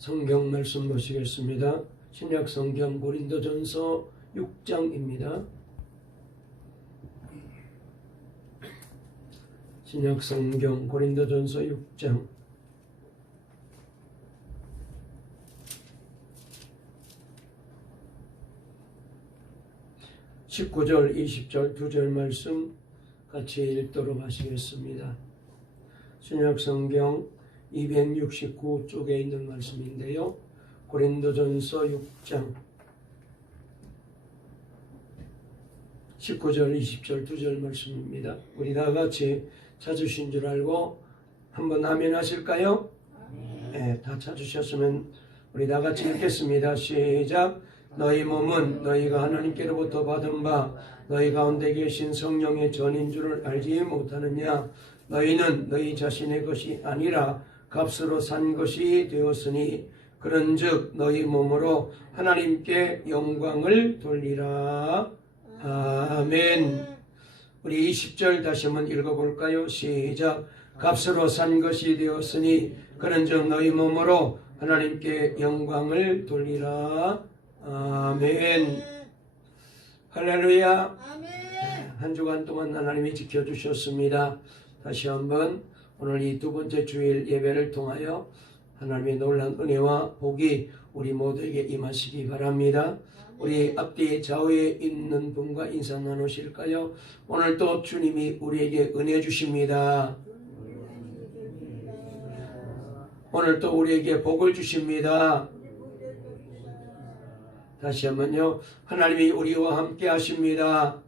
성경 말씀 보시겠습니다. 신약 성경 고린도전서 6장입니다. 신약 성경 고린도전서 6장 19절 20절 2절 말씀 같이 읽도록 하시겠습니다. 신약 성경 269쪽에 있는 말씀인데요. 고린도전서 6장 19절 20절 2절 말씀입니다. 우리 다 같이 찾으신 줄 알고 한번 아멘 하실까요? 네, 다 찾으셨으면 우리 다 같이 읽겠습니다. 시작. 너희 몸은 너희가 하나님께로부터 받은 바 너희 가운데 계신 성령의 전인 줄을 알지 못하느냐. 너희는 너희 자신의 것이 아니라 값으로 산 것이 되었으니 그런즉 너희 몸으로 하나님께 영광을 돌리라. 아멘. 우리 20절 다시 한번 읽어볼까요? 시작. 값으로 산 것이 되었으니 그런즉 너희 몸으로 하나님께 영광을 돌리라. 아멘. 할렐루야. 한 주간 동안 하나님이 지켜주셨습니다. 다시 한번 오늘 이 두 번째 주일 예배를 통하여 하나님의 놀라운 은혜와 복이 우리 모두에게 임하시기 바랍니다. 우리 앞뒤 좌우에 있는 분과 인사 나누실까요? 오늘도 주님이 우리에게 은혜 주십니다. 오늘도 우리에게 복을 주십니다. 다시 한번요. 하나님이 우리와 함께 하십니다.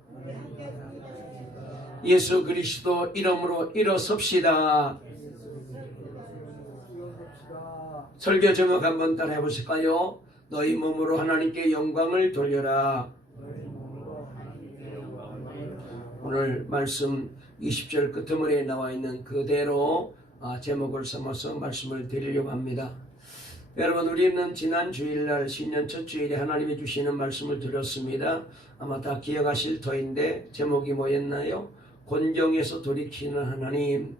예수 그리스도 이름으로 일어섭시다. 설교 제목 한번 따라 해보실까요? 너희 몸으로 하나님께 영광을 돌려라. 오늘 말씀 20절 끝머리에 나와 있는 그대로 제목을 삼아서 말씀을 드리려고 합니다. 여러분, 우리는 지난 주일날 신년 첫 주일에 하나님이 주시는 말씀을 들었습니다. 아마 다 기억하실 터인데 제목이 뭐였나요? 곤경에서 돌이키는 하나님.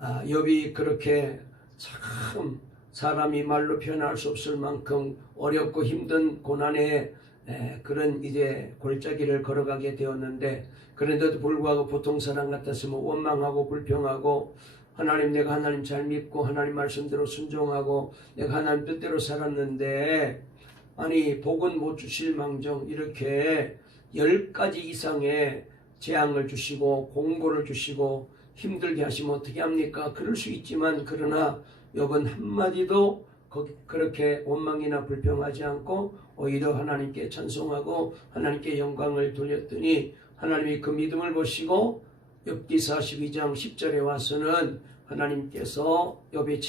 욥이 그렇게 참 사람이 말로 표현할 수 없을 만큼 어렵고 힘든 고난의 그런 이제 골짜기를 걸어가게 되었는데, 그런데도 불구하고 보통 사람 같았으면 원망하고 불평하고 하나님, 내가 하나님 잘 믿고 하나님 말씀대로 순종하고 내가 하나님 뜻대로 살았는데 아니 복은 못 주실 망정 이렇게 10가지 이상의 재앙을 주시고 공고를 주시고 힘들게 하시면 어떻게 합니까? 그럴 수 있지만 그러나 욥은 한마디도 그렇게 원망이나 불평하지 않고 오히려 하나님께 찬송하고 하나님께 영광을 돌렸더니 하나님이 그 믿음을 보시고 욥기 42장 10절에 와서는 하나님께서 욥이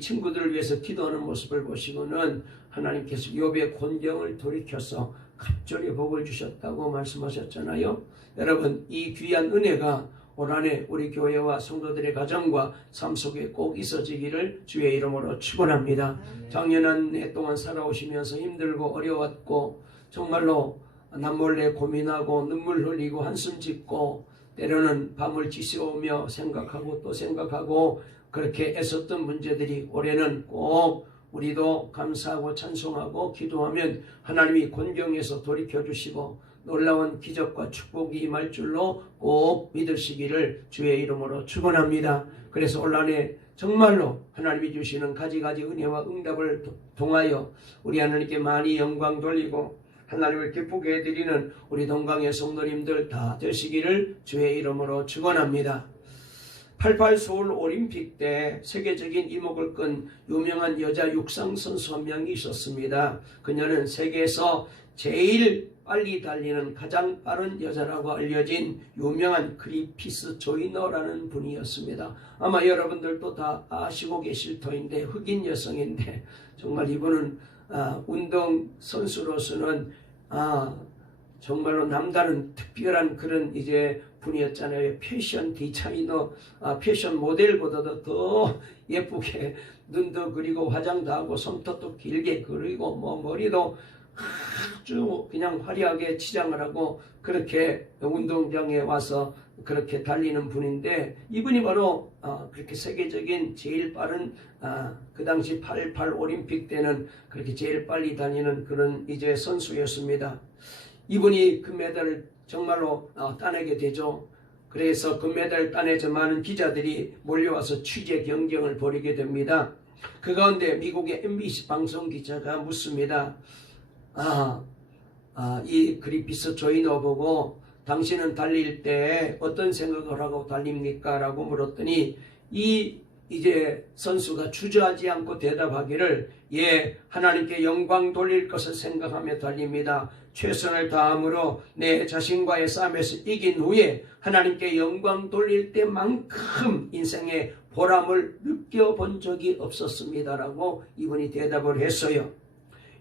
친구들을 위해서 기도하는 모습을 보시고는 하나님께서 욥의 곤경을 돌이켜서 갑절히 복을 주셨다고 말씀하셨잖아요. 여러분, 이 귀한 은혜가 올 한해 우리 교회와 성도들의 가정과 삶 속에 꼭 있어지기를 주의 이름으로 축원합니다. 작년 한 해 동안 살아오시면서 힘들고 어려웠고 정말로 남몰래 고민하고 눈물 흘리고 한숨 짓고 때로는 밤을 지새우며 생각하고 또 생각하고 그렇게 애썼던 문제들이 올해는 꼭 우리도 감사하고 찬송하고 기도하면 하나님이 곤경에서 돌이켜주시고 놀라운 기적과 축복이 임할 줄로 꼭 믿으시기를 주의 이름으로 축원합니다. 그래서 올 한해 정말로 하나님이 주시는 가지가지 은혜와 응답을 통하여 우리 하나님께 많이 영광 돌리고 하나님을 기쁘게 해드리는 우리 동강의 성도님들 다 되시기를 주의 이름으로 축원합니다. 88 서울 올림픽 때 세계적인 이목을 끈 유명한 여자 육상 선수 한 명이 있었습니다. 그녀는 세계에서 제일 빨리 달리는 가장 빠른 여자라고 알려진 유명한 그리피스 조이너라는 분이었습니다. 아마 여러분들도 다 아시고 계실 터인데 흑인 여성인데 정말 이분은 운동선수로서는 정말로 남다른 특별한 그런 이제 분이었잖아요. 패션 디자이너, 패션 모델보다도 더 예쁘게 눈도 그리고 화장도 하고 손톱도 길게 그리고 머리도 아주 그냥 화려하게 치장을 하고 그렇게 운동장에 와서 그렇게 달리는 분인데 이분이 바로 그렇게 세계적인 제일 빠른 그 당시 88 올림픽 때는 그렇게 제일 빨리 다니는 그런 이제 선수였습니다. 이분이 금메달을 정말로 따내게 되죠. 그래서 금메달을 따내자 많은 기자들이 몰려와서 취재 경쟁을 벌이게 됩니다. 그 가운데 미국의 MBC 방송 기자가 묻습니다. 이 그리피스 조이너 보고 당신은 달릴 때 어떤 생각을 하고 달립니까? 라고 물었더니 이제 선수가 주저하지 않고 대답하기를 예, 하나님께 영광 돌릴 것을 생각하며 달립니다. 최선을 다함으로 내 자신과의 싸움에서 이긴 후에 하나님께 영광 돌릴 때만큼 인생의 보람을 느껴본 적이 없었습니다라고 이분이 대답을 했어요.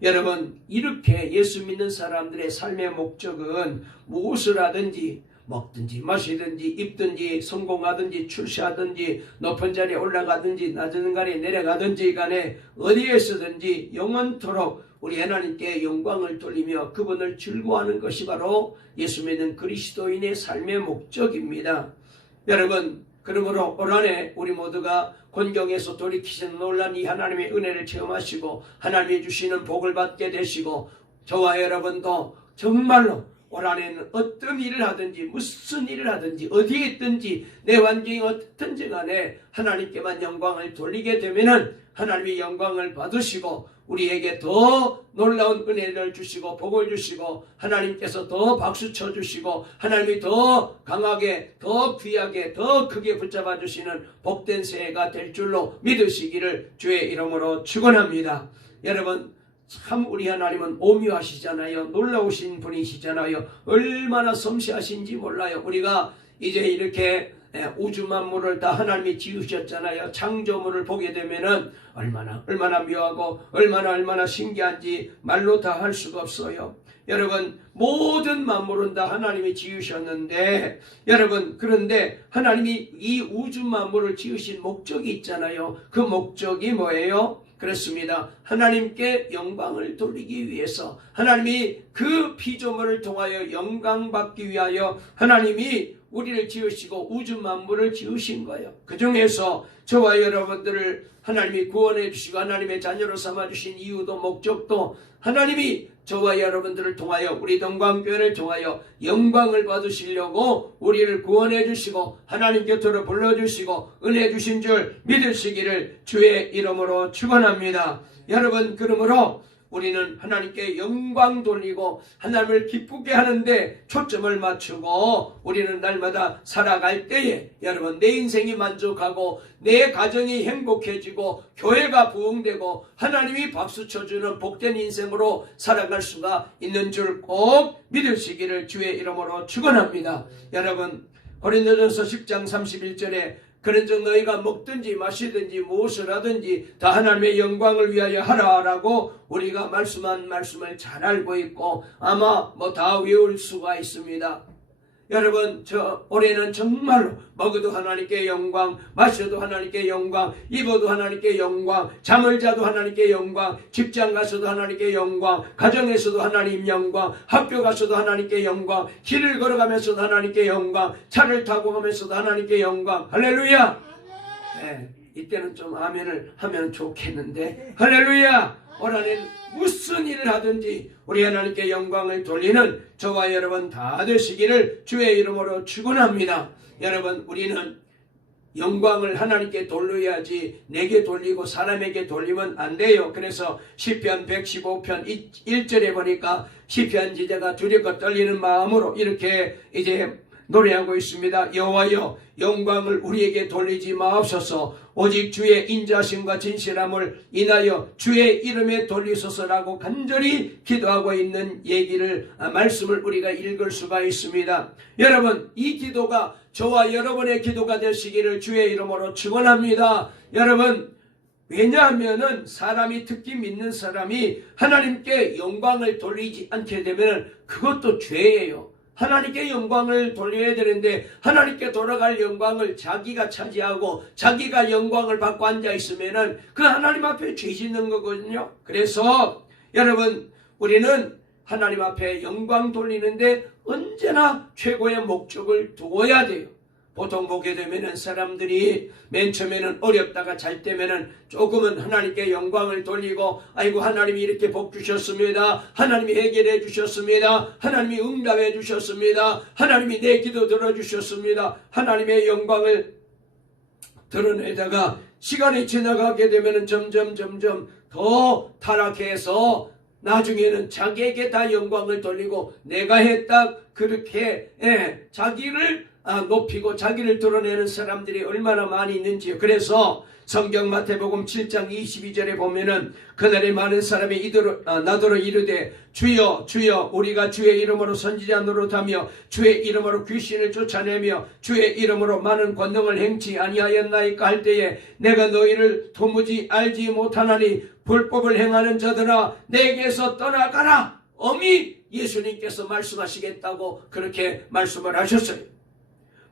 여러분, 이렇게 예수 믿는 사람들의 삶의 목적은 무엇을 하든지 먹든지 마시든지 입든지 성공하든지 출세하든지 높은 자리에 올라가든지 낮은 자리에 내려가든지 간에 어디에서든지 영원토록 우리 하나님께 영광을 돌리며 그분을 즐거워하는 것이 바로 예수 믿는 그리스도인의 삶의 목적입니다. 여러분, 그러므로 올 한해 우리 모두가 곤경에서 돌이키시는 놀란 이 하나님의 은혜를 체험하시고 하나님이 주시는 복을 받게 되시고 저와 여러분도 정말로 올 한해는 어떤 일을 하든지 무슨 일을 하든지 어디에 있든지 내 환경이 어떻든지 간에 하나님께만 영광을 돌리게 되면은 하나님이 영광을 받으시고 우리에게 더 놀라운 은혜를 주시고 복을 주시고 하나님께서 더 박수 쳐주시고 하나님이 더 강하게 더 귀하게 더 크게 붙잡아 주시는 복된 새해가 될 줄로 믿으시기를 주의 이름으로 축원합니다. 여러분, 참 우리 하나님은 오묘하시잖아요. 놀라우신 분이시잖아요. 얼마나 섬세하신지 몰라요. 우리가 이제 이렇게 우주 만물을 다 하나님이 지으셨잖아요. 창조물을 보게 되면은 얼마나 묘하고 얼마나 신기한지 말로 다 할 수가 없어요. 여러분, 모든 만물은 다 하나님이 지으셨는데 여러분, 그런데 하나님이 이 우주 만물을 지으신 목적이 있잖아요. 그 목적이 뭐예요? 그렇습니다. 하나님께 영광을 돌리기 위해서 하나님이 그 피조물을 통하여 영광받기 위하여 하나님이 우리를 지으시고 우주 만물을 지으신 거예요. 그 중에서 저와 여러분들을 하나님이 구원해 주시고 하나님의 자녀로 삼아주신 이유도 목적도 하나님이 저와 여러분들을 통하여 우리 동방교회를 통하여 영광을 받으시려고 우리를 구원해 주시고 하나님 곁으로 불러주시고 은혜 주신 줄 믿으시기를 주의 이름으로 축원합니다. 여러분, 그러므로 우리는 하나님께 영광 돌리고 하나님을 기쁘게 하는데 초점을 맞추고 우리는 날마다 살아갈 때에 여러분, 내 인생이 만족하고 내 가정이 행복해지고 교회가 부흥되고 하나님이 박수 쳐주는 복된 인생으로 살아갈 수가 있는 줄 꼭 믿으시기를 주의 이름으로 축원합니다. 여러분, 고린도전서 10장 31절에 그런즉 너희가 먹든지 마시든지 무엇을 하든지 다 하나님의 영광을 위하여 하라라고 우리가 말씀한 말씀을 잘 알고 있고 아마 다 외울 수가 있습니다. 여러분, 올해는 정말로 먹어도 하나님께 영광, 마셔도 하나님께 영광, 입어도 하나님께 영광, 잠을 자도 하나님께 영광, 직장 가서도 하나님께 영광, 가정에서도 하나님 영광, 학교 가서도 하나님께 영광, 길을 걸어가면서도 하나님께 영광, 차를 타고 가면서도 하나님께 영광. 할렐루야. 네, 이때는 좀 아멘을 하면 좋겠는데 할렐루야. 올 한해는 무슨 일을 하든지 우리 하나님께 영광을 돌리는 저와 여러분 다 되시기를 주의 이름으로 축원합니다. 여러분, 우리는 영광을 하나님께 돌려야지 내게 돌리고 사람에게 돌리면 안 돼요. 그래서 시편 115편 1절에 보니까 시편 지자가 두렵고 떨리는 마음으로 이렇게 이제 노래하고 있습니다. 여호와여, 영광을 우리에게 돌리지 마옵소서. 오직 주의 인자심과 진실함을 인하여 주의 이름에 돌리소서라고 간절히 기도하고 있는 말씀을 우리가 읽을 수가 있습니다. 여러분, 이 기도가 저와 여러분의 기도가 되시기를 주의 이름으로 축원합니다. 여러분, 왜냐하면은 사람이, 특히 믿는 사람이 하나님께 영광을 돌리지 않게 되면 그것도 죄예요. 하나님께 영광을 돌려야 되는데 하나님께 돌아갈 영광을 자기가 차지하고 자기가 영광을 받고 앉아 있으면은 그 하나님 앞에 죄 짓는 거거든요. 그래서 여러분, 우리는 하나님 앞에 영광 돌리는데 언제나 최고의 목적을 두어야 돼요. 보통 보게 되면은 사람들이 맨 처음에는 어렵다가 잘 때면은 조금은 하나님께 영광을 돌리고, 아이고 하나님이 이렇게 복 주셨습니다, 하나님이 해결해 주셨습니다, 하나님이 응답해 주셨습니다, 하나님이 내 기도 들어주셨습니다, 하나님의 영광을 드러내다가 시간이 지나가게 되면은 점점 더 타락해서 나중에는 자기에게 다 영광을 돌리고 내가 했다 그렇게 자기를 높이고 자기를 드러내는 사람들이 얼마나 많이 있는지요. 그래서 성경 마태복음 7장 22절에 보면은 그날에 많은 사람이 나더러 이르되 주여 주여 우리가 주의 이름으로 선지자 노릇하며 주의 이름으로 귀신을 쫓아내며 주의 이름으로 많은 권능을 행치 아니하였나이까 할 때에 내가 너희를 도무지 알지 못하나니 불법을 행하는 자들아 내게서 떠나가라. 엄히 예수님께서 말씀하시겠다고 그렇게 말씀을 하셨어요.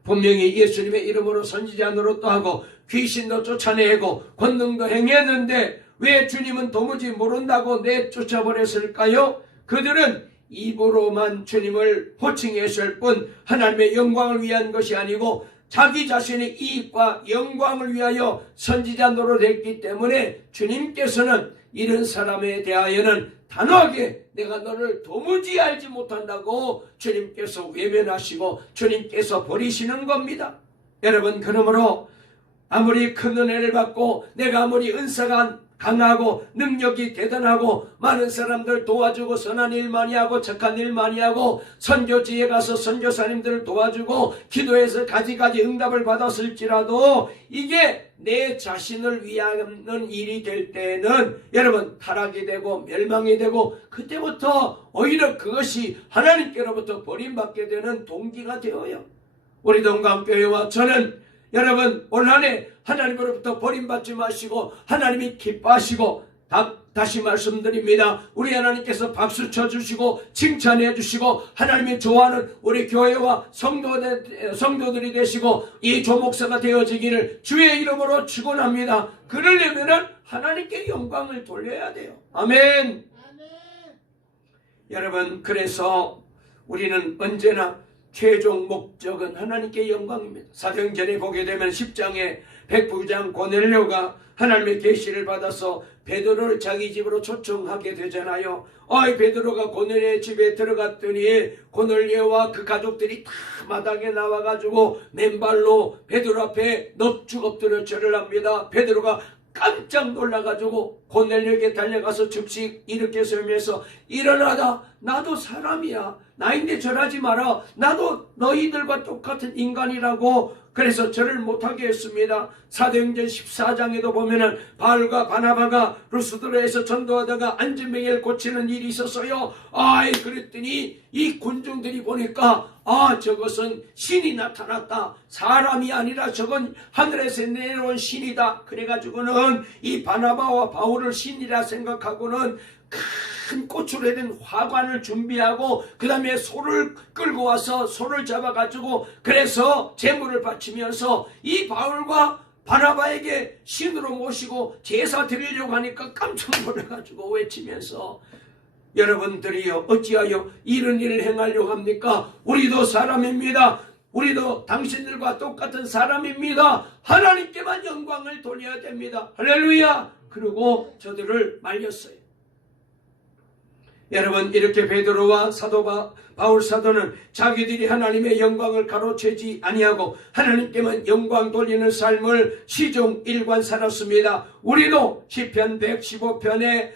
분명히 예수님의 이름으로 선지자 노릇도 하고 귀신도 쫓아내고 권능도 행했는데 왜 주님은 도무지 모른다고 내쫓아버렸을까요? 그들은 입으로만 주님을 호칭했을 뿐 하나님의 영광을 위한 것이 아니고 자기 자신의 이익과 영광을 위하여 선지자 노릇했기 때문에 주님께서는 이런 사람에 대하여는 단호하게 내가 너를 도무지 알지 못한다고 주님께서 외면하시고 주님께서 버리시는 겁니다. 여러분, 그러므로 아무리 큰 은혜를 받고 내가 아무리 은사가 강하고 능력이 대단하고 많은 사람들 도와주고 선한 일 많이 하고 착한 일 많이 하고 선교지에 가서 선교사님들을 도와주고 기도해서 가지가지 응답을 받았을지라도 이게 내 자신을 위하는 일이 될 때는 여러분 타락이 되고 멸망이 되고 그때부터 오히려 그것이 하나님께로부터 버림받게 되는 동기가 되어요. 우리 동강교회와 저는 여러분 올 한 해 하나님으로부터 버림받지 마시고 하나님이 기뻐하시고 다시 말씀드립니다. 우리 하나님께서 박수 쳐주시고 칭찬해 주시고 하나님이 좋아하는 우리 교회와 성도들이 되시고 이 조목사가 되어지기를 주의 이름으로 축원합니다. 그러려면 하나님께 영광을 돌려야 돼요. 아멘. 여러분, 그래서 우리는 언제나 최종 목적은 하나님께 영광입니다. 사도행전에 보게 되면 10장에 백부장 고넬료가 하나님의 계시를 받아서 베드로를 자기 집으로 초청하게 되잖아요. 베드로가 고넬료의 집에 들어갔더니 고넬료와 그 가족들이 다 마당에 나와가지고 맨발로 베드로 앞에 넙죽 엎드려 절을 합니다. 베드로가 깜짝 놀라가지고 고넬료에게 달려가서 즉시 일으켜 세우면서 일어나다, 나도 사람이야, 나인데 절하지 마라, 나도 너희들과 똑같은 인간이라고. 그래서 절을 못하게 했습니다. 사도행전 14장에도 보면은 바울과 바나바가 루스드라에서 전도하다가 안진병을 고치는 일이 있었어요. 그랬더니 이 군중들이 보니까 저것은 신이 나타났다, 사람이 아니라 저건 하늘에서 내려온 신이다. 그래가지고는 이 바나바와 바울을 신이라 생각하고는 큰 꽃으로 된 화관을 준비하고 그 다음에 소를 끌고 와서 소를 잡아가지고 그래서 제물을 바치면서 이 바울과 바나바에게 신으로 모시고 제사 드리려고 하니까 깜짝 놀라가지고 외치면서, 여러분들이요 어찌하여 이런 일을 행하려고 합니까? 우리도 사람입니다. 우리도 당신들과 똑같은 사람입니다. 하나님께만 영광을 돌려야 됩니다. 할렐루야. 그리고 저들을 말렸어요. 여러분, 이렇게 베드로와 바울 사도는 자기들이 하나님의 영광을 가로채지 아니하고 하나님께만 영광 돌리는 삶을 시종 일관 살았습니다. 우리도 시편 115편에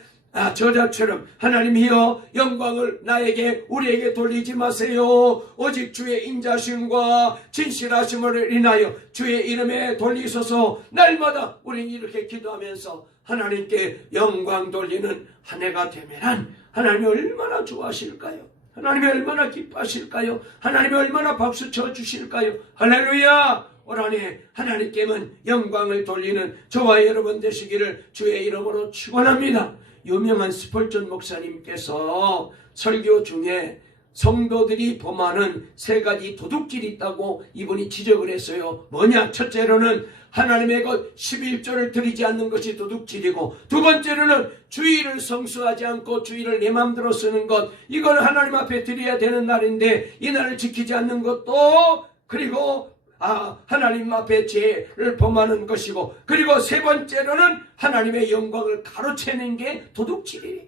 저자처럼 하나님이여 영광을 우리에게 돌리지 마세요. 오직 주의 인자심과 진실하심을 인하여 주의 이름에 돌리소서. 날마다 우리는 이렇게 기도하면서 하나님께 영광 돌리는 한 해가 되면 하나님이 얼마나 좋아하실까요? 하나님이 얼마나 기뻐하실까요? 하나님이 얼마나 박수 쳐주실까요? 할렐루야! 올 한 해 하나님께만 영광을 돌리는 저와 여러분 되시기를 주의 이름으로 축원합니다. 유명한 스펄전 목사님께서 설교 중에 성도들이 범하는 세 가지 도둑질이 있다고 이분이 지적을 했어요. 뭐냐? 첫째로는 하나님의 것 11조를 드리지 않는 것이 도둑질이고, 두 번째로는 주일을 성수하지 않고 주일을 내 마음대로 쓰는 것, 이건 하나님 앞에 드려야 되는 날인데 이 날을 지키지 않는 것도, 그리고 하나님 앞에 죄를 범하는 것이고, 그리고 세 번째로는 하나님의 영광을 가로채는 게 도둑질이에요.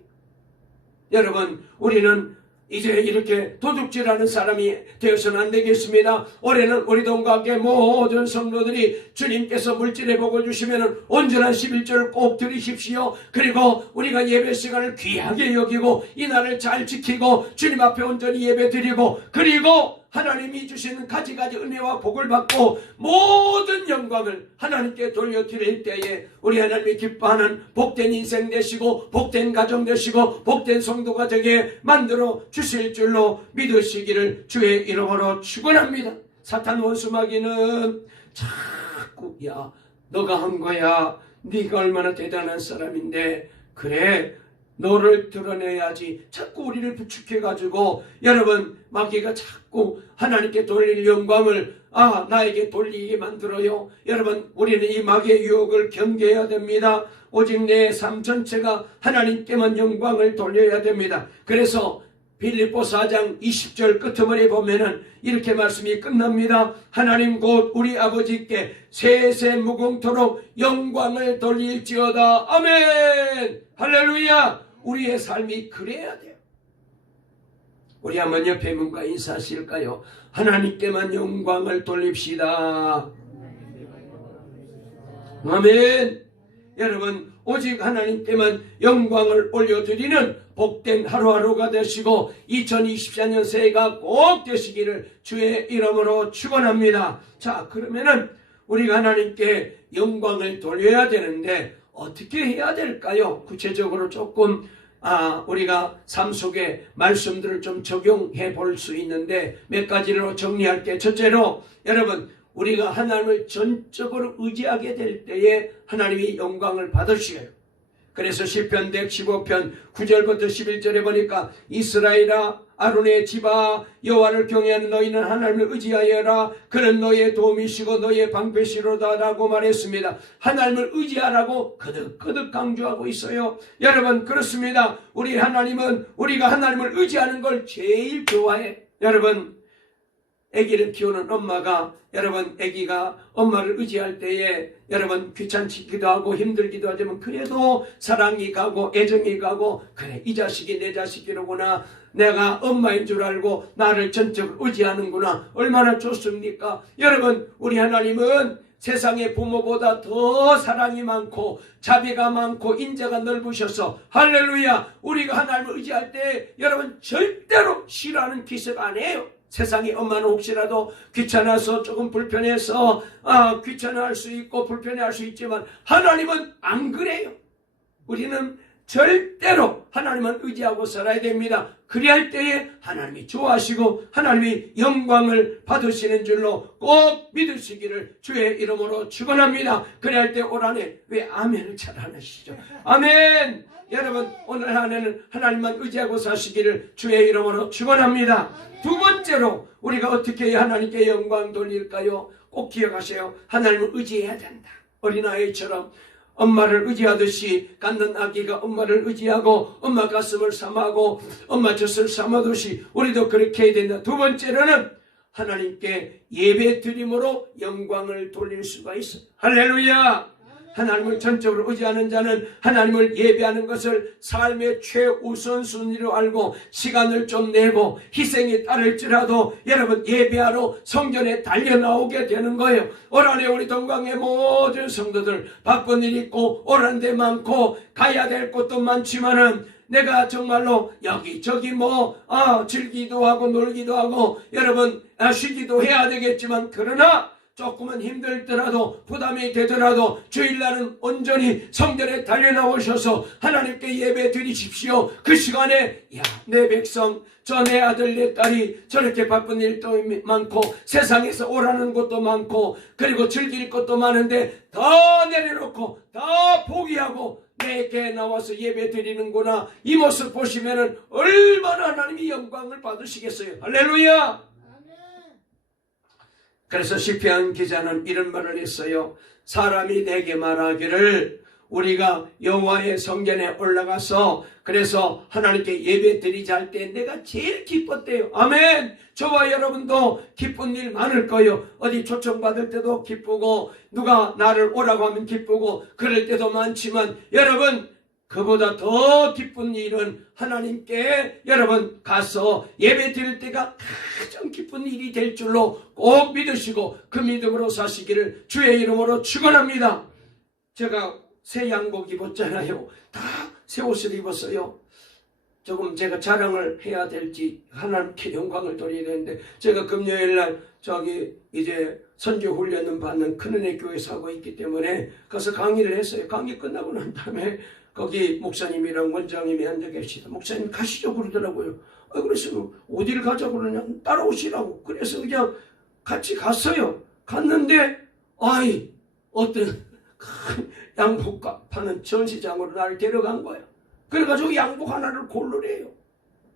여러분, 우리는 이제 이렇게 도둑질하는 사람이 되어서는 안 되겠습니다. 올해는 우리 동각의 모든 성도들이 주님께서 물질의 복을 주시면 온전한 11조를 꼭 드리십시오. 그리고 우리가 예배 시간을 귀하게 여기고 이 날을 잘 지키고 주님 앞에 온전히 예배 드리고, 그리고 하나님이 주시는 가지가지 은혜와 복을 받고 모든 영광을 하나님께 돌려드릴 때에 우리 하나님이 기뻐하는 복된 인생 되시고 복된 가정 되시고 복된 성도가 되게 만들어 주실 줄로 믿으시기를 주의 이름으로 축원합니다. 사탄 원수마귀는 자꾸 야 너가 한 거야, 네가 얼마나 대단한 사람인데, 그래 너를 드러내야지, 자꾸 우리를 부축해가지고, 여러분, 마귀가 자꾸 하나님께 돌릴 영광을 나에게 돌리게 만들어요. 여러분, 우리는 이 마귀의 유혹을 경계해야 됩니다. 오직 내 삶 전체가 하나님께만 영광을 돌려야 됩니다. 그래서 빌립보서 4장 20절 끝머리에 보면은 이렇게 말씀이 끝납니다. 하나님 곧 우리 아버지께 세세 무궁토록 영광을 돌릴지어다. 아멘. 할렐루야. 우리의 삶이 그래야 돼요. 우리 한번 옆에 분과 인사하실까요? 하나님께만 영광을 돌립시다. 아멘. 여러분, 오직 하나님께만 영광을 올려드리는 복된 하루하루가 되시고 2024년 새해가 꼭 되시기를 주의 이름으로 축원합니다. 자, 그러면은 우리가 하나님께 영광을 돌려야 되는데 어떻게 해야 될까요? 구체적으로 조금 우리가 삶 속에 말씀들을 좀 적용해 볼 수 있는데 몇 가지로 정리할게요. 첫째로, 여러분, 우리가 하나님을 전적으로 의지하게 될 때에 하나님이 영광을 받으시어요. 그래서 시편 115편 9절부터 11절에 보니까 이스라엘아, 아론의 집아, 여호와를 경외하는 너희는 하나님을 의지하여라. 그는 너희의 도움이시고 너희의 방패시로다 라고 말했습니다. 하나님을 의지하라고 거듭거듭 강조하고 있어요. 여러분, 그렇습니다. 우리가 하나님을 의지하는 걸 제일 좋아해. 여러분, 아기를 키우는 엄마가, 여러분, 아기가 엄마를 의지할 때에 여러분 귀찮기도 하고 힘들기도 하지만 그래도 사랑이 가고 애정이 가고, 그래 이 자식이 내 자식이로구나, 내가 엄마인 줄 알고 나를 전적으로 의지하는구나, 얼마나 좋습니까? 여러분, 우리 하나님은 세상의 부모보다 더 사랑이 많고 자비가 많고 인자가 넓으셔서, 할렐루야, 우리가 하나님을 의지할 때 여러분 절대로 싫어하는 기색 안 해요. 세상의 엄마는 혹시라도 귀찮아서 조금 불편해서 귀찮아할 수 있고 불편해할 수 있지만 하나님은 안 그래요. 우리는 절대로 하나님은 의지하고 살아야 됩니다. 그리할 때에 하나님이 좋아하시고 하나님이 영광을 받으시는 줄로 꼭 믿으시기를 주의 이름으로 축원합니다. 그리할 때 올 한해 왜 아멘을 잘 안 하시죠? 아멘. 여러분, 오늘 한 해는 하나님만 의지하고 사시기를 주의 이름으로 축원합니다. 두 번째로 우리가 어떻게 해야 하나님께 영광 돌릴까요? 꼭 기억하세요. 하나님을 의지해야 된다. 어린아이처럼 엄마를 의지하듯이, 갖는 아기가 엄마를 의지하고 엄마 가슴을 삼하고 엄마 젖을 삼하듯이 우리도 그렇게 해야 된다. 두 번째로는 하나님께 예배 드림으로 영광을 돌릴 수가 있어요. 할렐루야. 하나님을 전적으로 의지하는 자는 하나님을 예배하는 것을 삶의 최우선순위로 알고 시간을 좀 내고 희생이 따를지라도 여러분 예배하러 성전에 달려나오게 되는 거예요. 올 한해 우리 동강의 모든 성도들 바쁜 일 있고 오란 데 많고 가야 될 곳도 많지만은 내가 정말로 여기저기 즐기기도 하고 놀기도 하고 여러분 쉬기도 해야 되겠지만, 그러나 조금은 힘들더라도 부담이 되더라도 주일날은 온전히 성전에 달려나오셔서 하나님께 예배 드리십시오. 그 시간에 내 백성, 저 내 아들 내 딸이 저렇게 바쁜 일도 많고 세상에서 오라는 것도 많고 그리고 즐길 것도 많은데 다 내려놓고 다 포기하고 내게 나와서 예배 드리는구나. 이 모습 보시면은 얼마나 하나님이 영광을 받으시겠어요. 할렐루야. 그래서 시편 기자는 이런 말을 했어요. 사람이 내게 말하기를 우리가 여호와의 성전에 올라가서 그래서 하나님께 예배 드리자 할 때 내가 제일 기뻤대요. 아멘. 저와 여러분도 기쁜 일 많을 거예요. 어디 초청받을 때도 기쁘고 누가 나를 오라고 하면 기쁘고 그럴 때도 많지만 여러분 그보다 더 기쁜 일은 하나님께 여러분 가서 예배 드릴 때가 가장 기쁜 일이 될 줄로 꼭 믿으시고 그 믿음으로 사시기를 주의 이름으로 축원합니다. 제가 새 양복 입었잖아요. 다 새 옷을 입었어요. 조금 제가 자랑을 해야 될지 하나님께 영광을 돌려야 되는데 제가 금요일날 이제 선교 훈련을 받는 큰은혜 교회에서 하고 있기 때문에 가서 강의를 했어요. 강의 끝나고 난 다음에 거기 목사님이랑 원장님이 앉아 계시다. 목사님 가시죠 그러더라고요. 그래서 어디를 가자고 그러냐 따라오시라고. 그래서 그냥 같이 갔어요. 갔는데 어떤 큰 양복 파는 전시장으로 나를 데려간 거야. 그래가지고 양복 하나를 고르래요.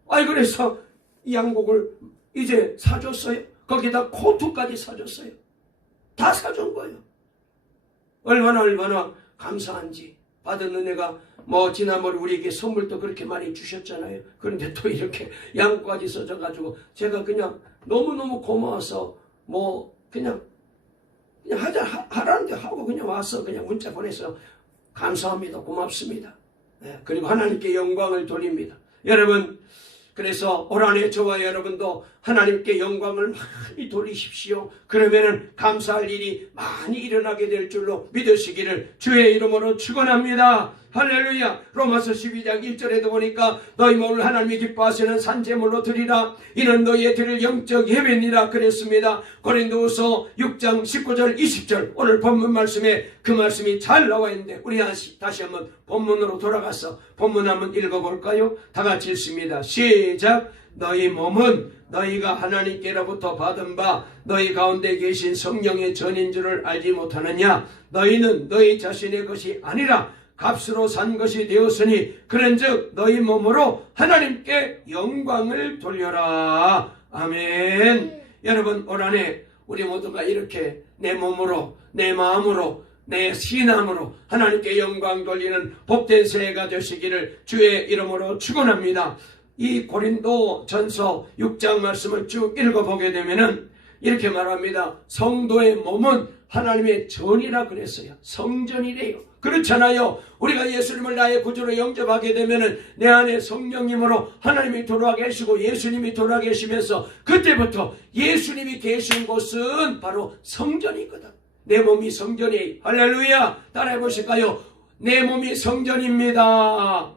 그래서 이 양복을 이제 사줬어요. 거기다 코트까지 사줬어요. 다 사준 거예요. 얼마나 감사한지. 받은 은혜가 지난번에 우리에게 선물도 그렇게 많이 주셨잖아요. 그런데 또 이렇게 양복까지 써져가지고 제가 그냥 너무너무 고마워서 그냥 하라는데 하고 그냥 와서 그냥 문자 보내서 감사합니다. 고맙습니다. 그리고 하나님께 영광을 돌립니다. 여러분 그래서 올 한해 저와 여러분도 하나님께 영광을 많이 돌리십시오. 그러면은 감사할 일이 많이 일어나게 될 줄로 믿으시기를 주의 이름으로 축원합니다. 할렐루야. 로마서 12장 1절에도 보니까 너희 몸을 하나님이 기뻐하시는 산제물로 드리라. 이는 너희의 드릴 영적 예배니라 그랬습니다. 고린도후서 6장 19절 20절 오늘 본문 말씀에 그 말씀이 잘 나와 있는데 우리 다시 한번 본문으로 돌아가서 본문 한번 읽어볼까요? 다 같이 읽습니다. 시작. 너희 몸은 너희가 하나님께로부터 받은 바 너희 가운데 계신 성령의 전인 줄을 알지 못하느냐. 너희는 너희 자신의 것이 아니라 값으로 산 것이 되었으니 그런즉 너희 몸으로 하나님께 영광을 돌려라. 아멘. 여러분 올 한해 우리 모두가 이렇게 내 몸으로 내 마음으로 내 신앙으로 하나님께 영광 돌리는 복된 새해가 되시기를 주의 이름으로 축원합니다. 이 고린도 전서 6장 말씀을 쭉 읽어보게 되면은 이렇게 말합니다. 성도의 몸은 하나님의 전이라 그랬어요. 성전이래요. 그렇잖아요. 우리가 예수님을 나의 구주로 영접하게 되면은 내 안에 성령님으로 하나님이 돌아 계시고 예수님이 돌아 계시면서 그때부터 예수님이 계신 곳은 바로 성전이거든. 내 몸이 성전이에요. 할렐루야. 따라해 보실까요? 내 몸이 성전입니다.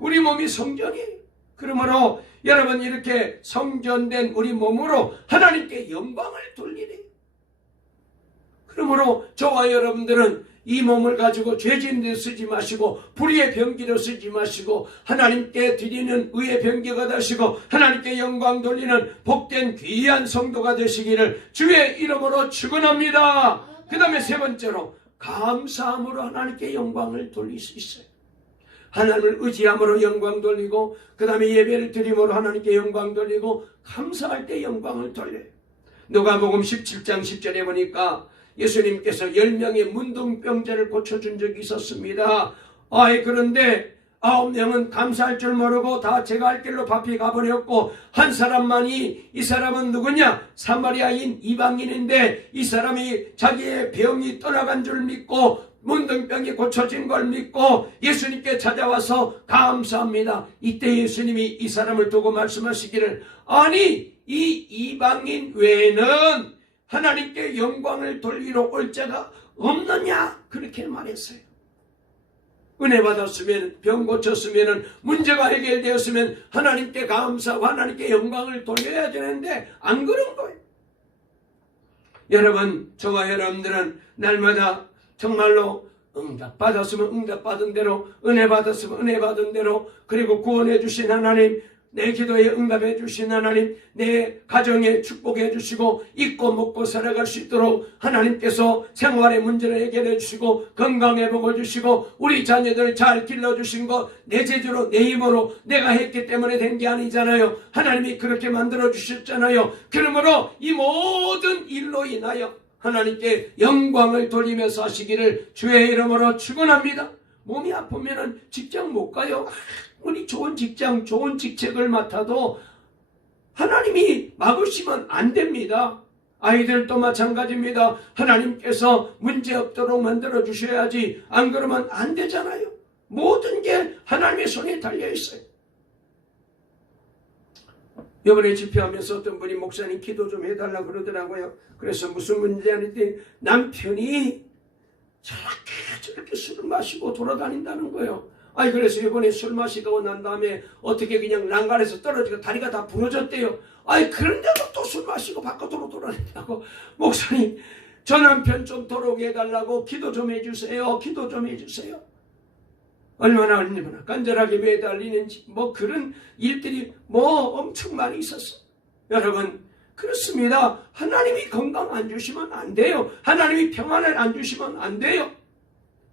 우리 몸이 성전이에요. 그러므로 여러분 이렇게 성전된 우리 몸으로 하나님께 영광을 돌리래요. 그러므로 저와 여러분들은 이 몸을 가지고 죄진데 쓰지 마시고 불의의 병기로 쓰지 마시고 하나님께 드리는 의의 병기가 되시고 하나님께 영광 돌리는 복된 귀한 성도가 되시기를 주의 이름으로 축원합니다. 그 다음에 세 번째로 감사함으로 하나님께 영광을 돌릴 수 있어요. 하나님을 의지함으로 영광 돌리고 그 다음에 예배를 드림으로 하나님께 영광 돌리고 감사할 때 영광을 돌려요. 누가복음 17장 10절에 보니까 예수님께서 10명의 문둥병자를 고쳐준 적이 있었습니다. 그런데 9명은 감사할 줄 모르고 다 제가 할 길로 바삐 가버렸고 한 사람만이 이 사람은 누구냐? 사마리아인 이방인인데 이 사람이 자기의 병이 떠나간 줄 믿고 문둥병이 고쳐진 걸 믿고 예수님께 찾아와서 감사합니다. 이때 예수님이 이 사람을 두고 말씀하시기를 아니 이 이방인 외에는 하나님께 영광을 돌리러 올 자가 없느냐 그렇게 말했어요. 은혜 받았으면 병 고쳤으면 문제가 해결되었으면 하나님께 감사하고 하나님께 영광을 돌려야 되는데 안 그런 거예요. 여러분, 저와 여러분들은 날마다 정말로 응답 받았으면 응답 받은 대로, 은혜 받았으면 은혜 받은 대로, 그리고 구원해 주신 하나님, 내 기도에 응답해 주신 하나님, 내 가정에 축복해 주시고 잊고 먹고 살아갈 수 있도록 하나님께서 생활의 문제를 해결해 주시고 건강에 복을 주시고 우리 자녀들 잘 길러주신 것 내 재주로 내 힘으로 내가 했기 때문에 된 게 아니잖아요. 하나님이 그렇게 만들어 주셨잖아요. 그러므로 이 모든 일로 인하여 하나님께 영광을 돌리면서 하시기를 주의 이름으로 축원합니다. 몸이 아프면 직장 못 가요. 우리 좋은 직장, 좋은 직책을 맡아도 하나님이 막으시면 안 됩니다. 아이들도 마찬가지입니다. 하나님께서 문제 없도록 만들어 주셔야지, 안 그러면 안 되잖아요. 모든 게 하나님의 손에 달려 있어요. 이번에 집회하면서 어떤 분이 목사님 기도 좀 해달라고 그러더라고요. 그래서 무슨 문제냐는데 남편이 저렇게 술을 마시고 돌아다닌다는 거예요. 아니 그래서 이번에 술 마시고 난 다음에 어떻게 그냥 난간에서 떨어지고 다리가 다 부러졌대요. 아니 그런데도 또 술 마시고 바깥으로 돌아다닌다고. 목사님 저 남편 좀 돌아오게 해달라고 기도 좀 해주세요. 기도 좀 해주세요. 얼마나 간절하게 매달리는지 그런 일들이 엄청 많이 있었어. 여러분 그렇습니다. 하나님이 건강 안 주시면 안 돼요. 하나님이 평안을 안 주시면 안 돼요.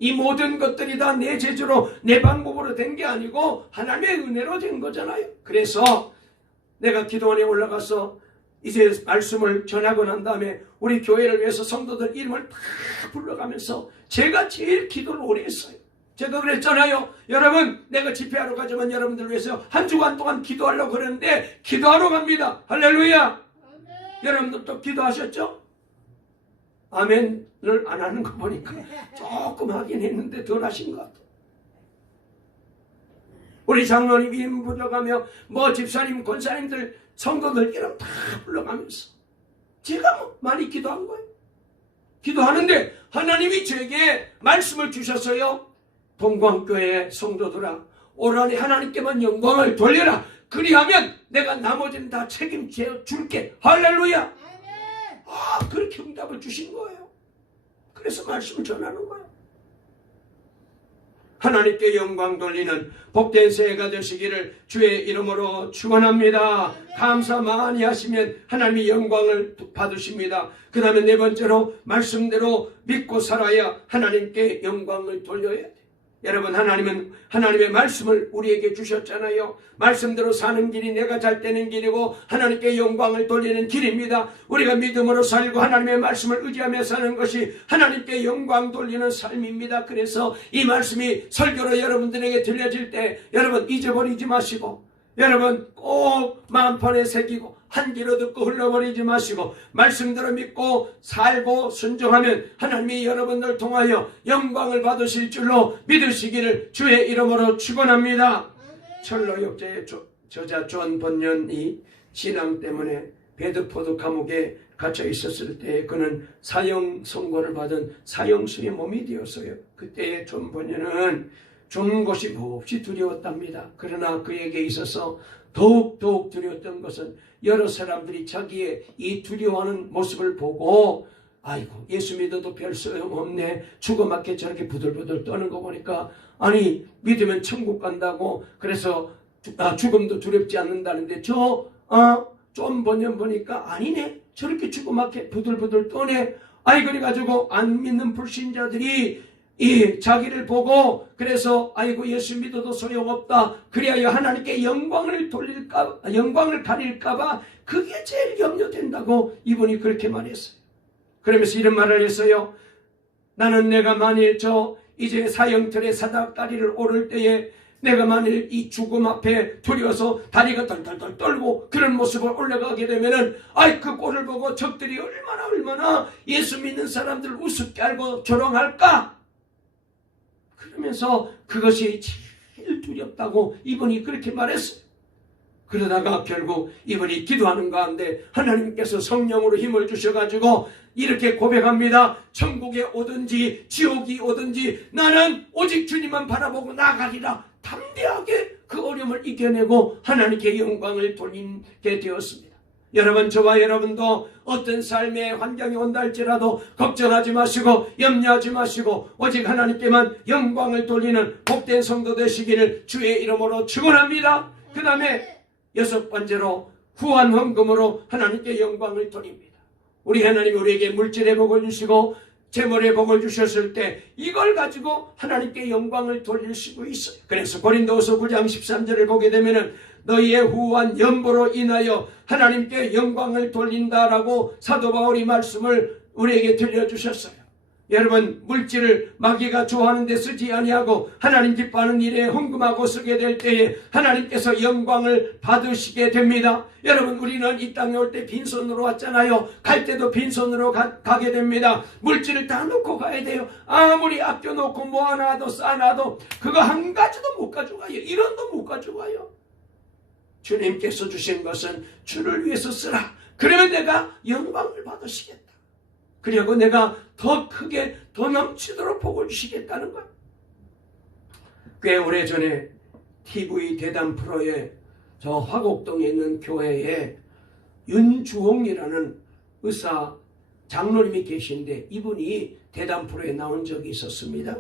이 모든 것들이 다 내 재주로 내 방법으로 된 게 아니고 하나님의 은혜로 된 거잖아요. 그래서 내가 기도원에 올라가서 이제 말씀을 전하고 난 다음에 우리 교회를 위해서 성도들 이름을 다 불러가면서 제가 제일 기도를 오래 했어요. 제가 그랬잖아요. 여러분 내가 집회하러 가자면 여러분들 위해서 한 주간 동안 기도하려고 그랬는데 기도하러 갑니다. 할렐루야. 아멘. 여러분들도 기도하셨죠? 아멘을 안 하는 거 보니까 조금 하긴 했는데 덜 하신 것 같아요. 우리 장로님 이름 불러가며 집사님, 권사님들, 성도들 이름 다 불러가면서 제가 많이 기도한 거예요. 기도하는데 하나님이 저에게 말씀을 주셨어요. 동광교회 성도들아, 올 한해 하나님께만 영광을 돌려라. 그리하면 내가 나머지는 다 책임져 줄게. 할렐루야. 그렇게 응답을 주신 거예요. 그래서 말씀을 전하는 거예요. 하나님께 영광 돌리는 복된 새해가 되시기를 주의 이름으로 축원합니다. 감사 많이 하시면 하나님이 영광을 받으십니다. 그 다음에 네 번째로 말씀대로 믿고 살아야 하나님께 영광을 돌려야 돼요. 여러분 하나님은 하나님의 말씀을 우리에게 주셨잖아요. 말씀대로 사는 길이 내가 잘 되는 길이고 하나님께 영광을 돌리는 길입니다. 우리가 믿음으로 살고 하나님의 말씀을 의지하며 사는 것이 하나님께 영광 돌리는 삶입니다. 그래서 이 말씀이 설교로 여러분들에게 들려질 때 여러분 잊어버리지 마시고 여러분 꼭 마음판에 새기고 한 귀로 듣고 흘러버리지 마시고 말씀대로 믿고 살고 순종하면 하나님이 여러분들 통하여 영광을 받으실 줄로 믿으시기를 주의 이름으로 축원합니다. 철로 역자의 저자 존 번연이 신앙 때문에 베드포드 감옥에 갇혀 있었을 때 그는 사형 선고를 받은 사형수의 몸이 되었어요. 그때 존 번연은 죽는 것이 몹시 두려웠답니다. 그러나 그에게 있어서 더욱 두려웠던 것은 여러 사람들이 자기의 이 두려워하는 모습을 보고 아이고 예수 믿어도 별 소용없네, 죽어맞게 저렇게 부들부들 떠는 거 보니까 아니 믿으면 천국 간다고 그래서 죽음도 두렵지 않는다는데 좀 번연 보니까 아니네, 저렇게 죽어맞게 부들부들 떠네. 아이 그래가지고 안 믿는 불신자들이 이 자기를 보고 그래서 아이고 예수 믿어도 소용없다, 그래야 하나님께 영광을 가릴까봐 그게 제일 염려된다고 이분이 그렇게 말했어요. 그러면서 이런 말을 했어요. 나는 내가 만일 이제 사형틀의 사닥다리를 오를 때에 내가 만일 이 죽음 앞에 두려워서 다리가 덜덜덜 떨고 그런 모습을 올라가게 되면은 그 꼴을 보고 적들이 얼마나 예수 믿는 사람들 우습게 알고 조롱할까? 그러면서 그것이 제일 두렵다고 이분이 그렇게 말했어요. 그러다가 결국 이분이 기도하는 가운데 하나님께서 성령으로 힘을 주셔가지고 이렇게 고백합니다. 천국에 오든지 지옥이 오든지 나는 오직 주님만 바라보고 나가리라. 담대하게 그 어려움을 이겨내고 하나님께 영광을 돌리게 되었습니다. 여러분, 저와 여러분도 어떤 삶의 환경이 온다 할지라도 걱정하지 마시고 염려하지 마시고 오직 하나님께만 영광을 돌리는 복된 성도 되시기를 주의 이름으로 축원합니다. 그 다음에 6번째로 후한 헌금으로 하나님께 영광을 돌립니다. 우리 하나님이 우리에게 물질의 복을 주시고 재물의 복을 주셨을 때 이걸 가지고 하나님께 영광을 돌릴 수 있어요. 그래서 고린도후서 9장 13절을 보게 되면은 너희의 후한 연보로 인하여 하나님께 영광을 돌린다라고 사도 바울이 말씀을 우리에게 들려주셨어요. 여러분, 물질을 마귀가 좋아하는 데 쓰지 아니하고 하나님 기뻐하는 일에 헌금하고 쓰게 될 때에 하나님께서 영광을 받으시게 됩니다. 여러분, 우리는 이 땅에 올 때 빈손으로 왔잖아요. 갈 때도 빈손으로 가게 됩니다. 물질을 다 놓고 가야 돼요. 아무리 아껴놓고 모아놔도 쌓아놔도 그거 한 가지도 못 가져가요. 1원도 못 가져가요. 주님께서 주신 것은 주를 위해서 쓰라. 그러면 내가 영광을 받으시겠다. 그리고 내가 더 크게 더 넘치도록 복을 주시겠다는 거예요. 꽤 오래전에 TV 대담 프로에 저 화곡동에 있는 교회에 윤주홍이라는 의사 장로님이 계신데 이분이 대담 프로에 나온 적이 있었습니다.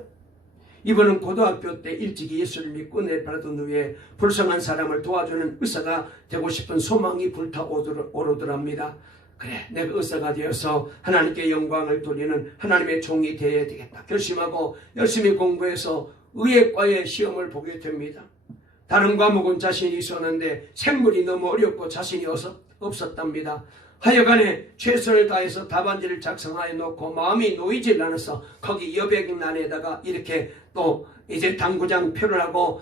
이분은 고등학교 때 일찍이 예수를 믿고 내받은 후에 불쌍한 사람을 도와주는 의사가 되고 싶은 소망이 불타오르더랍니다. 그래, 내가 의사가 되어서 하나님께 영광을 돌리는 하나님의 종이 되어야 되겠다 결심하고 열심히 공부해서 의예과의 시험을 보게 됩니다. 다른 과목은 자신이 있었는데 생물이 너무 어렵고 자신이 없었답니다. 하여간에 최선을 다해서 답안지를 작성하여 놓고 마음이 놓이질 않아서 거기 여백란에다가 이렇게 또 이제 당구장 표를 하고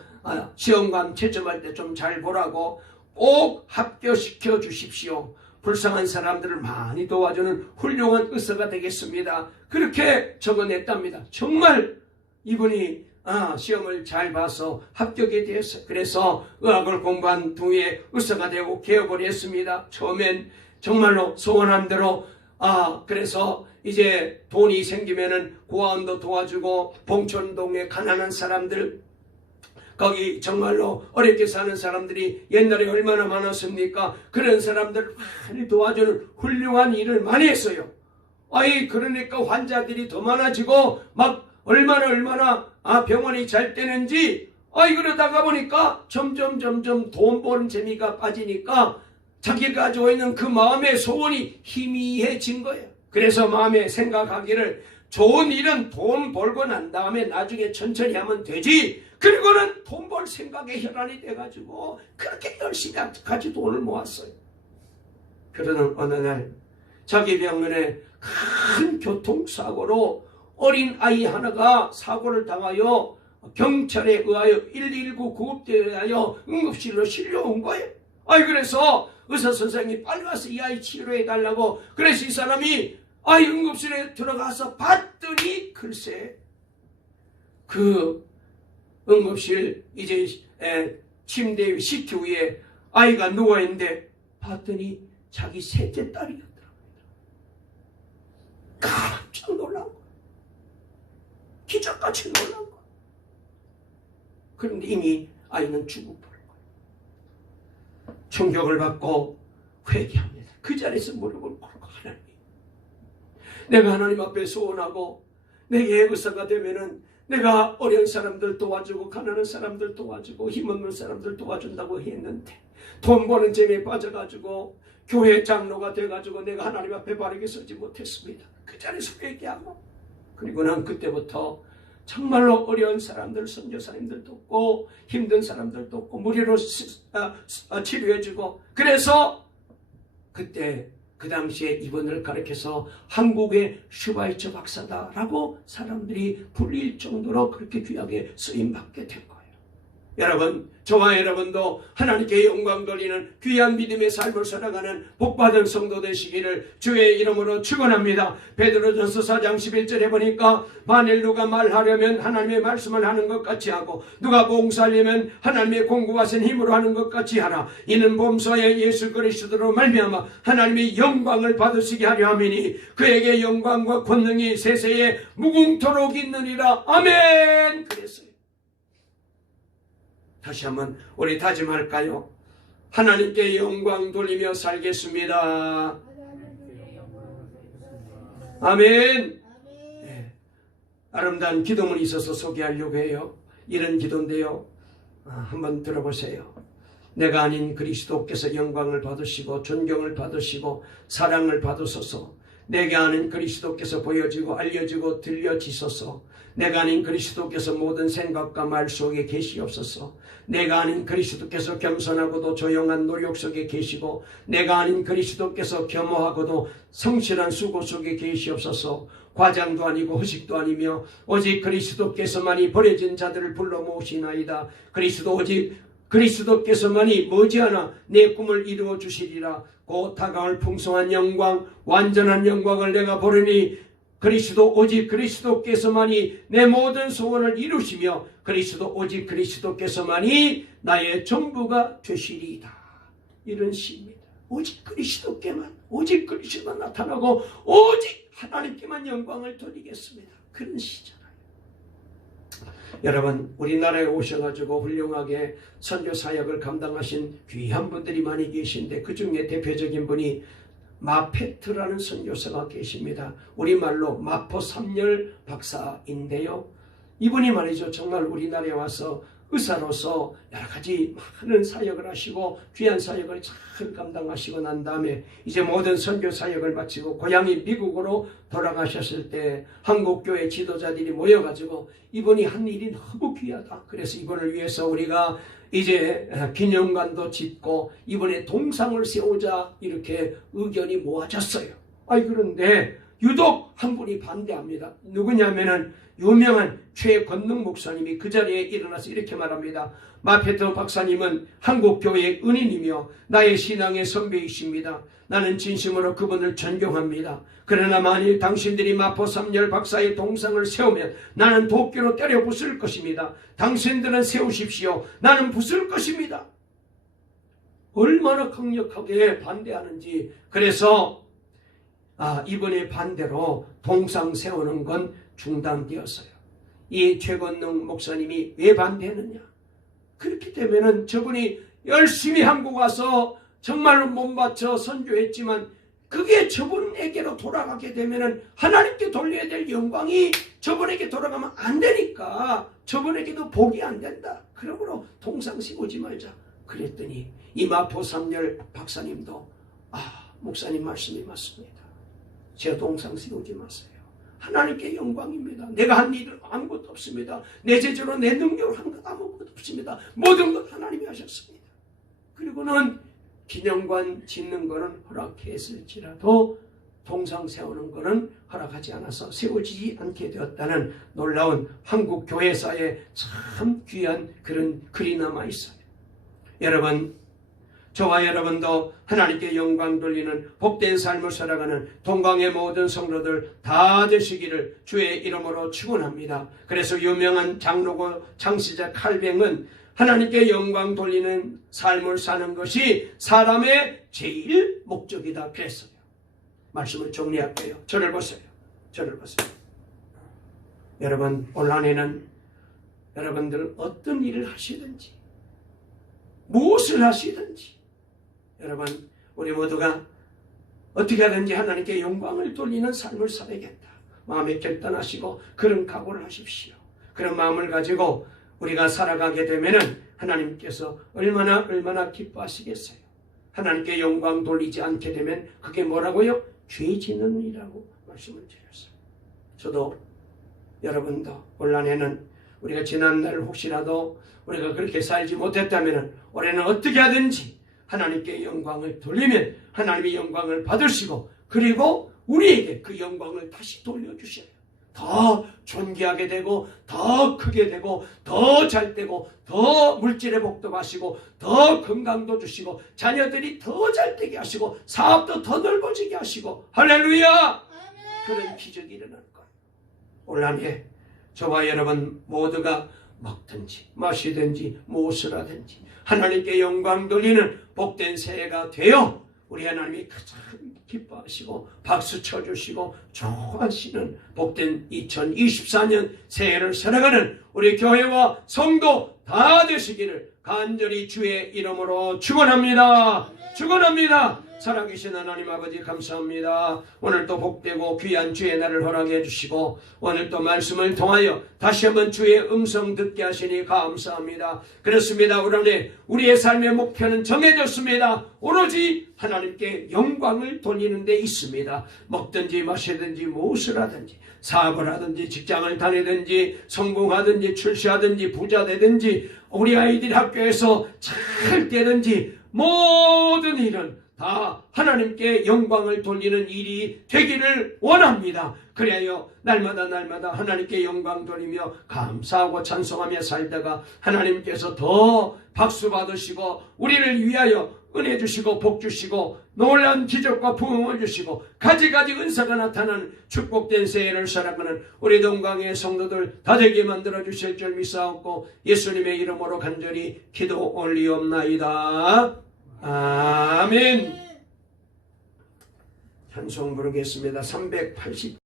시험관 채점할 때 좀 잘 보라고 꼭 합격시켜 주십시오. 불쌍한 사람들을 많이 도와주는 훌륭한 의사가 되겠습니다. 그렇게 적어냈답니다. 정말 이분이 시험을 잘 봐서 합격이 되었어요. 그래서 의학을 공부한 후에 의사가 되고 개업을 했습니다. 처음엔 정말로 소원한 대로 그래서 이제 돈이 생기면은 고아원도 도와주고 봉천동에 가난한 사람들 거기 정말로 어렵게 사는 사람들이 옛날에 얼마나 많았습니까? 그런 사람들 많이 도와주는 훌륭한 일을 많이 했어요. 그러니까 환자들이 더 많아지고 막 얼마나 병원이 잘 되는지 그러다가 보니까 점점 돈 버는 재미가 빠지니까 자기가 가지고 있는 그 마음의 소원이 희미해진 거예요. 그래서 마음에 생각하기를 좋은 일은 돈 벌고 난 다음에 나중에 천천히 하면 되지. 그리고는 돈 벌 생각에 혈안이 돼가지고 그렇게 열심히 같이 돈을 모았어요. 그러는 어느 날 자기 병원에 큰 교통사고로 어린 아이 하나가 사고를 당하여 경찰에 의하여 119 구급대에 의하여 응급실로 실려온 거예요. 그래서 의사 선생님이 빨리 와서 이 아이 치료해 달라고 그래서 이 사람이 응급실에 들어가서 봤더니 글쎄 그 응급실 이제 침대 시트 위에 아이가 누워있는데 봤더니 자기 셋째 딸이었더라고요. 깜짝 놀란 거예요. 기적같이 놀란 거예요. 그런데 이미 아이는 죽어버린 거예요. 충격을 받고 회개합니다. 그 자리에서 무릎을 꿇고 하나님, 내가 하나님 앞에 소원하고 내게 의사가 되면은 내가 어려운 사람들 도와주고 가난한 사람들 도와주고 힘없는 사람들 도와준다고 했는데 돈 버는 재미에 빠져가지고 교회 장로가 돼가지고 내가 하나님 앞에 바르게 서지 못했습니다. 그 자리에서 회개하고 그리고 난 그때부터 정말로 어려운 사람들 선교사님들 돕고 힘든 사람들 돕고 무료로 치료해주고 그래서 그때 그 당시에 이분을 가르쳐서 한국의 슈바이처 박사다라고 사람들이 불릴 정도로 그렇게 귀하게 쓰임받게 된 거예요. 여러분, 저와 여러분도 하나님께 영광 돌리는 귀한 믿음의 삶을 살아가는 복받은 성도 되시기를 주의 이름으로 축원합니다. 베드로전서 4장 11절에 보니까 만일 누가 말하려면 하나님의 말씀을 하는 것 같이 하고 누가 봉사하려면 하나님의 공급하신 힘으로 하는 것 같이 하라. 이는 범사에 예수 그리스도로 말미암아 하나님의 영광을 받으시게 하려 함이니 그에게 영광과 권능이 세세에 무궁토록 있느니라. 아멘. 그랬어요. 다시 한번 우리 다짐할까요? 하나님께 영광 돌리며 살겠습니다. 아멘. 네. 아름다운 기도문이 있어서 소개하려고 해요. 이런 기도인데요. 한번 들어보세요. 내가 아닌 그리스도께서 영광을 받으시고 존경을 받으시고 사랑을 받으소서. 내가 아닌 그리스도께서 보여지고 알려지고 들려지소서. 내가 아닌 그리스도께서 모든 생각과 말 속에 계시옵소서. 내가 아닌 그리스도께서 겸손하고도 조용한 노력 속에 계시고 내가 아닌 그리스도께서 겸허하고도 성실한 수고 속에 계시옵소서. 과장도 아니고 허식도 아니며 오직 그리스도께서만이 버려진 자들을 불러 모으시나이다. 오직 그리스도께서만이 머지않아 내 꿈을 이루어 주시리라. 곧 다가올 풍성한 영광 완전한 영광을 내가 보려니 오직 그리스도께서만이 내 모든 소원을 이루시며 오직 그리스도께서만이 나의 전부가 되시리이다. 이런 시입니다. 오직 그리스도께만 오직 그리스도가 나타나고 오직 하나님께만 영광을 돌리겠습니다. 그런 시잖아요. 여러분, 우리나라에 오셔가지고 훌륭하게 선교 사역을 감당하신 귀한 분들이 많이 계신데 그 중에 대표적인 분이 마페트라는 선교사가 계십니다. 우리말로 마포 삼열 박사인데요. 이분이 말이죠, 정말 우리나라에 와서 의사로서 여러 가지 많은 사역을 하시고 귀한 사역을 잘 감당하시고 난 다음에 이제 모든 선교 사역을 마치고 고향이 미국으로 돌아가셨을 때 한국교회 지도자들이 모여가지고 이분이 한 일이 너무 귀하다. 그래서 이분을 위해서 우리가 이제 기념관도 짓고 이번에 동상을 세우자 이렇게 의견이 모아졌어요. 그런데 유독 한 분이 반대합니다. 누구냐면은 유명한 최건능 목사님이 그 자리에 일어나서 이렇게 말합니다. 마페트 박사님은 한국교회의 은인이며 나의 신앙의 선배이십니다. 나는 진심으로 그분을 존경합니다. 그러나 만일 당신들이 마포 삼열 박사의 동상을 세우면 나는 도끼로 때려 부술 것입니다. 당신들은 세우십시오. 나는 부술 것입니다. 얼마나 강력하게 반대하는지. 그래서 이번에 반대로 동상 세우는 건 중단되었어요. 이 최건능 목사님이 왜 반대했느냐? 그렇기 때문에 저분이 열심히 한국 와서 정말로 몸 바쳐 선교했지만 그게 저분에게로 돌아가게 되면 하나님께 돌려야 될 영광이 저분에게 돌아가면 안 되니까 저분에게도 복이 안 된다. 그러므로 동상 세우지 말자. 그랬더니 이 마포 삼열 박사님도 목사님 말씀이 맞습니다. 제 동상 세우지 마세요. 하나님께 영광입니다. 내가 한 일은 아무것도 없습니다. 내 제자로 내 능력으로 한 것 아무것도 없습니다. 모든 것 하나님이 하셨습니다. 그리고는 기념관 짓는 거는 허락했을지라도 동상 세우는 거는 허락하지 않아서 세워지지 않게 되었다는 놀라운 한국 교회사에 참 귀한 그런 글이 남아 있어요. 여러분, 저와 여러분도 하나님께 영광 돌리는 복된 삶을 살아가는 동강의 모든 성도들 다 되시기를 주의 이름으로 축원합니다. 그래서 유명한 장로고 창시자 칼뱅은 하나님께 영광 돌리는 삶을 사는 것이 사람의 제일 목적이다 그랬어요. 말씀을 정리할게요. 저를 보세요. 여러분, 온라인에는 여러분들 어떤 일을 하시든지 무엇을 하시든지 여러분, 우리 모두가 어떻게 하든지 하나님께 영광을 돌리는 삶을 살아야겠다. 마음에 결단하시고 그런 각오를 하십시오. 그런 마음을 가지고 우리가 살아가게 되면은 하나님께서 얼마나 기뻐하시겠어요. 하나님께 영광 돌리지 않게 되면 그게 뭐라고요? 죄 짓는 일이라고 말씀을 드렸어요. 저도 여러분도 온라인에는 우리가 지난날 혹시라도 우리가 그렇게 살지 못했다면 올해는 어떻게 하든지 하나님께 영광을 돌리면 하나님의 영광을 받으시고 그리고 우리에게 그 영광을 다시 돌려주셔요. 더 존귀하게 되고 더 크게 되고 더 잘 되고 더 물질의 복도 하시고 더 건강도 주시고 자녀들이 더 잘 되게 하시고 사업도 더 넓어지게 하시고 할렐루야! 그런 기적이 일어날 거예요. 온라인에 저와 여러분 모두가 먹든지 마시든지 무엇을 하든지 하나님께 영광 돌리는 복된 새해가 되어 우리 하나님이 가장 기뻐하시고 박수 쳐주시고 좋아하시는 복된 2024년 새해를 살아가는 우리 교회와 성도 다 되시기를 간절히 주의 이름으로 축원합니다. 축원합니다. 살아계신 하나님 아버지 감사합니다. 오늘도 복되고 귀한 주의 날을 허락해 주시고 오늘도 말씀을 통하여 다시 한번 주의 음성 듣게 하시니 감사합니다. 그렇습니다. 오늘 우리의 삶의 목표는 정해졌습니다. 오로지 하나님께 영광을 돌리는 데 있습니다. 먹든지 마시든지 무엇을 하든지 사업을 하든지 직장을 다니든지 성공하든지 출세하든지 부자 되든지 우리 아이들이 학교에서 잘 되든지 모든 일은 다 하나님께 영광을 돌리는 일이 되기를 원합니다. 그래요 날마다 하나님께 영광 돌리며 감사하고 찬송하며 살다가 하나님께서 더 박수 받으시고 우리를 위하여 은혜 주시고 복 주시고 놀라운 기적과 부흥을 주시고 가지가지 은사가 나타나는 축복된 새해를 살아가는 우리 동강의 성도들 다 되게 만들어 주실 줄 믿사옵고 예수님의 이름으로 간절히 기도 올리옵나이다. 아멘. 찬송 부르겠습니다. 380